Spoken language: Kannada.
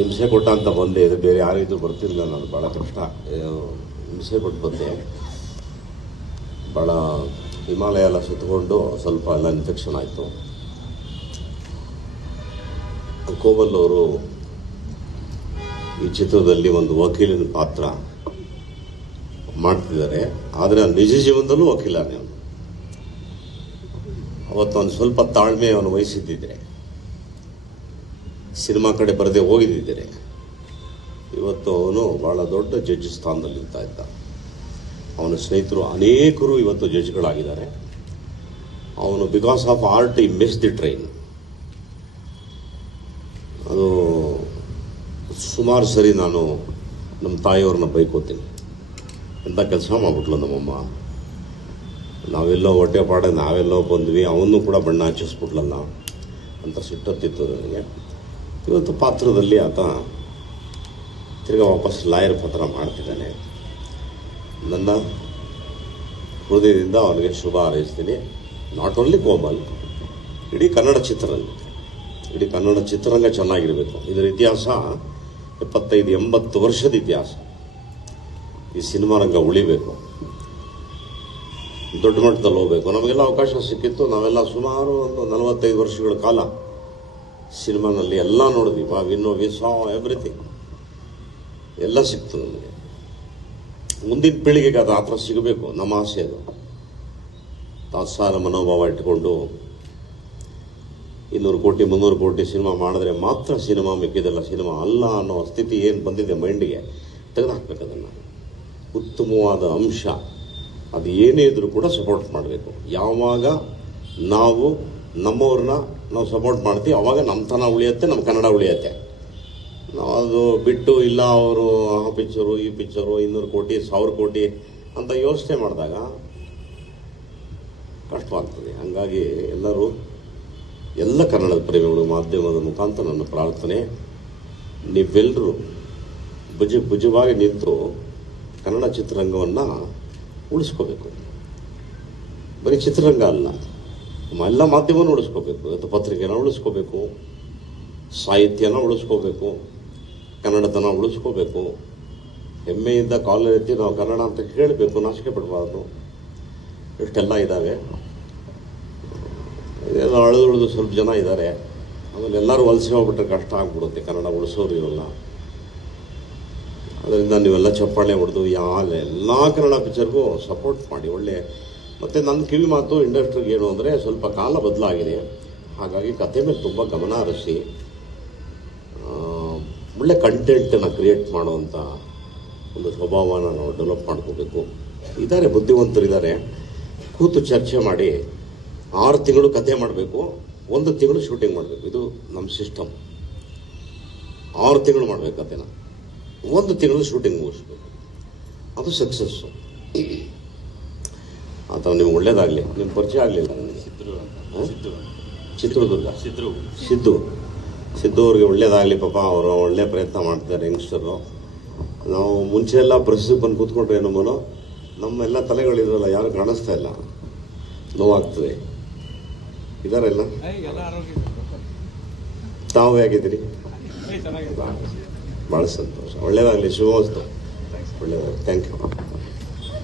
ಹಿಂಸೆ ಕೊಟ್ಟ ಅಂತ ಬಂದೆ. ಇದು ಬೇರೆ ಯಾರಿದ್ರು ಬರ್ತಿರಲಿಲ್ಲ. ನಾನು ಭಾಳ ಕಷ್ಟ ಹಿಂಸೆ ಕೊಟ್ಟು ಬಂದೆ. ಭಾಳ ಹಿಮಾಲಯ ಎಲ್ಲ ಸುತ್ತಕೊಂಡು ಸ್ವಲ್ಪ ಎಲ್ಲ ಇನ್ಫೆಕ್ಷನ್ ಆಯಿತು. ಕೋವಲ್ ಅವರು ಈ ಚಿತ್ರದಲ್ಲಿ ಒಂದು ವಕೀಲನ ಪಾತ್ರ ಮಾಡ್ತಿದ್ದಾರೆ. ಆದರೆ ನಿಜ ಜೀವನದಲ್ಲೂ ವಕೀಲನೇ ಅವನು. ಅವತ್ತು ಅವನು ಸ್ವಲ್ಪ ತಾಳ್ಮೆ ಅವನು ವಹಿಸಿದ್ದಿದ್ರೆ, ಸಿನಿಮಾ ಕಡೆ ಬರದೆ ಹೋಗಿದ್ದಿದ್ರೆ, ಇವತ್ತು ಅವನು ಭಾಳ ದೊಡ್ಡ ಜಡ್ಜ್ ಸ್ಥಾನದಲ್ಲಿ ನಿಲ್ತಾ ಇದ್ದ. ಅವನ ಸ್ನೇಹಿತರು ಅನೇಕರು ಇವತ್ತು ಜಡ್ಜ್ಗಳಾಗಿದ್ದಾರೆ. ಅವನು ಬಿಕಾಸ್ ಆಫ್ ಆರ್ಟ್ ಈ ಮಿಸ್ ದಿ ಟ್ರೈನ್. ಅದು ಸುಮಾರು ಸರಿ ನಾನು ನಮ್ಮ ತಾಯಿಯವ್ರನ್ನ ಬೈಕೋತೀನಿ. ಎಂಥ ಕೆಲಸ ಮಾಡ್ಬಿಟ್ಲು ನಮ್ಮಮ್ಮ, ನಾವೆಲ್ಲೋ ಹೊಟ್ಟೆ ಪಾಡ ನಾವೆಲ್ಲೋ ಬಂದ್ವಿ, ಅವನು ಕೂಡ ಬಣ್ಣ ಹಚ್ಚಿಸ್ಬಿಟ್ಲಲ್ಲ ಅಂತ ಸಿಟ್ಟತ್ತಿತ್ತು ನನಗೆ. ಇವತ್ತು ಪಾತ್ರದಲ್ಲಿ ಆತ ತಿರ್ಗಾ ವಾಪಸ್ ಲಾಯರ್ ಪಾತ್ರ ಮಾಡ್ತಿದ್ದಾನೆ. ನನ್ನ ಹೃದಯದಿಂದ ಅವನಿಗೆ ಶುಭ ಹಾರೈಸ್ತೀನಿ. ನಾಟ್ ಓನ್ಲಿ ಕೋಮಲ್, ಇಡೀ ಕನ್ನಡ ಚಿತ್ರರಂಗ, ಇಡೀ ಕನ್ನಡ ಚಿತ್ರರಂಗ ಚೆನ್ನಾಗಿರಬೇಕು. ಇದರ ಇತಿಹಾಸ 75-80 ವರ್ಷದ ಇತಿಹಾಸ. ಈ ಸಿನಿಮಾ ರಂಗ ಉಳಿಬೇಕು, ದೊಡ್ಡ ಮಟ್ಟದಲ್ಲಿ ಹೋಗಬೇಕು. ನಮಗೆಲ್ಲ ಅವಕಾಶ ಸಿಕ್ಕಿತ್ತು. ನಾವೆಲ್ಲ ಸುಮಾರು ಒಂದು 45 ವರ್ಷಗಳ ಕಾಲ ಸಿನಿಮಾನಲ್ಲಿ ಎಲ್ಲ ನೋಡಿದ್ವಿ. ವಿ ಸಾ ಎವ್ರಿಥಿಂಗ್, ಎಲ್ಲ ಸಿಕ್ತು ನಮಗೆ. ಮುಂದಿನ ಪೀಳಿಗೆಗೆ ಅದು ಆ ಥರ ಸಿಗಬೇಕು, ನಮ್ಮ ಆಸೆ ಅದು. ತಾತ್ಸಾರ ಮನೋಭಾವ ಇಟ್ಕೊಂಡು 200 ಕೋಟಿ 300 ಕೋಟಿ ಸಿನಿಮಾ ಮಾಡಿದ್ರೆ ಮಾತ್ರ ಸಿನಿಮಾ, ಮಿಕ್ಕಿದೆಲ್ಲ ಸಿನಿಮಾ ಅಲ್ಲ ಅನ್ನೋ ಸ್ಥಿತಿ ಏನು ಬಂದಿದೆ ಮೈಂಡಿಗೆ, ತೆಗೆದುಹಾಕ್ಬೇಕು. ಅದನ್ನು ಉತ್ತಮವಾದ ಅಂಶ ಅದು ಏನೇ ಇದ್ರೂ ಕೂಡ ಸಪೋರ್ಟ್ ಮಾಡಬೇಕು. ಯಾವಾಗ ನಾವು ನಮ್ಮವ್ರನ್ನ ನಾವು ಸಪೋರ್ಟ್ ಮಾಡ್ತೀವಿ ಆವಾಗ ನಮ್ಮತನ ಉಳಿಯುತ್ತೆ, ನಮ್ಮ ಕನ್ನಡ ಉಳಿಯುತ್ತೆ. ನಾವು ಅದು ಬಿಟ್ಟು ಇಲ್ಲ ಅವರು ಆ ಪಿಕ್ಚರು ಈ ಪಿಕ್ಚರು 200 ಕೋಟಿ 1000 ಕೋಟಿ ಅಂತ ಯೋಚನೆ ಮಾಡಿದಾಗ ಕಷ್ಟವಾಗ್ತದೆ. ಹಾಗಾಗಿ ಎಲ್ಲರೂ, ಎಲ್ಲ ಕನ್ನಡದ ಪ್ರೇಮಿಗಳು ಮಾಧ್ಯಮದ ಮುಖಾಂತರ ನನ್ನ ಪ್ರಾರ್ಥನೆ, ನೀವೆಲ್ಲರೂ ಭುಜವಾಗಿ ನಿಂತು ಕನ್ನಡ ಚಿತ್ರರಂಗವನ್ನು ಉಳಿಸ್ಕೋಬೇಕು. ಬರೀ ಚಿತ್ರರಂಗ ಅಲ್ಲ, ಎಲ್ಲ ಮಾಧ್ಯಮವನ್ನು ಉಳಿಸ್ಕೋಬೇಕು. ಇವತ್ತು ಪತ್ರಿಕೆನ ಉಳಿಸ್ಕೋಬೇಕು, ಸಾಹಿತ್ಯನ ಉಳಿಸ್ಕೋಬೇಕು, ಕನ್ನಡತನ ಉಳಿಸ್ಕೋಬೇಕು. ಹೆಮ್ಮೆಯಿಂದ ಕಾಲರ್ ಎತ್ತಿ ನಾವು ಕನ್ನಡ ಅಂತ ಹೇಳಬೇಕು, ನಾಚಿಕೆ ಪಡಬಾರ್ದು. ಇಷ್ಟೆಲ್ಲ ಇದ್ದಾವೆ. ಇದೆಲ್ಲ ಅಳಿದುಳಿದು ಸ್ವಲ್ಪ ಜನ ಇದ್ದಾರೆ. ಆಮೇಲೆ ಎಲ್ಲರೂ ವಲಸೆ ಹೋಗ್ಬಿಟ್ರೆ ಕಷ್ಟ ಆಗ್ಬಿಡುತ್ತೆ, ಕನ್ನಡ ಉಳಿಸೋರು ಇರೋಲ್ಲ. ಅದರಿಂದ ನೀವೆಲ್ಲ ಚಪ್ಪಾಳೆ ಹೊಡೆದು ಎಲ್ಲ ಕನ್ನಡ ಪಿಕ್ಚರ್ಗೂ ಸಪೋರ್ಟ್ ಮಾಡಿ. ಒಳ್ಳೆ ಮತ್ತು ನನ್ನ ಕಿವಿ ಮಾತು ಇಂಡಸ್ಟ್ರಿಗೆ ಏನು ಅಂದರೆ, ಸ್ವಲ್ಪ ಕಾಲ ಬದಲಾಗಿದೆ. ಹಾಗಾಗಿ ಕತೆ ಮೇಲೆ ತುಂಬ ಗಮನ ಹರಿಸಿ ಒಳ್ಳೆ ಕಂಟೆಂಟನ್ನು ಕ್ರಿಯೇಟ್ ಮಾಡುವಂಥ ಒಂದು ಸ್ವಭಾವನ ನಾವು ಡೆವಲಪ್ ಮಾಡ್ಕೋಬೇಕು. ಇದ್ದಾರೆ, ಬುದ್ಧಿವಂತರಿದ್ದಾರೆ. ಕೂತು ಚರ್ಚೆ ಮಾಡಿ 6 ತಿಂಗಳು ಕತೆ ಮಾಡಬೇಕು, 1 ತಿಂಗಳು ಶೂಟಿಂಗ್ ಮಾಡಬೇಕು. ಇದು ನಮ್ಮ ಸಿಸ್ಟಮ್. 6 ತಿಂಗಳು ಮಾಡಬೇಕು ಕತೆನ, 1 ತಿಂಗಳು ಶೂಟಿಂಗ್ ಮುಗಿಸ್ಬೇಕು. ಅದು ಸಕ್ಸಸ್ಸು. ಆ ಥರ ನಿಮ್ಗೆ ಒಳ್ಳೇದಾಗಲಿ. ನಿಮ್ಮ ಪರಿಚಯ ಆಗಲಿಲ್ಲ ನನಗೆ. ಚಿತ್ರದುರ್ಗ ಸಿದ್ದು ಅವ್ರಿಗೆ ಒಳ್ಳೇದಾಗಲಿ. ಪಾಪ ಅವರು ಒಳ್ಳೆ ಪ್ರಯತ್ನ ಮಾಡ್ತಾರೆ, ಯಂಗ್ಸ್ಟರು. ನಾವು ಮುಂಚೆ ಎಲ್ಲ ಪ್ರೆಸ್ಸಿಗೆ ಬಂದು ಕೂತ್ಕೊಂಡ್ರೆ ನಮ್ಮನ್ನು ನಮ್ಮೆಲ್ಲ ತಲೆಗಳಿದ್ರಲ್ಲ ಯಾರು ಕಾಣಿಸ್ತಾ ಇಲ್ಲ, ನೋವಾಗ್ತದೆ. ಇದಾರೆಲ್ಲ ತಾವು ಹೇಗಿದ್ದೀರಿ? ಭಾಳ ಸಂತೋಷ. ಒಳ್ಳೇದಾಗಲಿ, ಶುಭವಸ್ತು. ಒಳ್ಳೇದಾಗಲಿ. Thank you.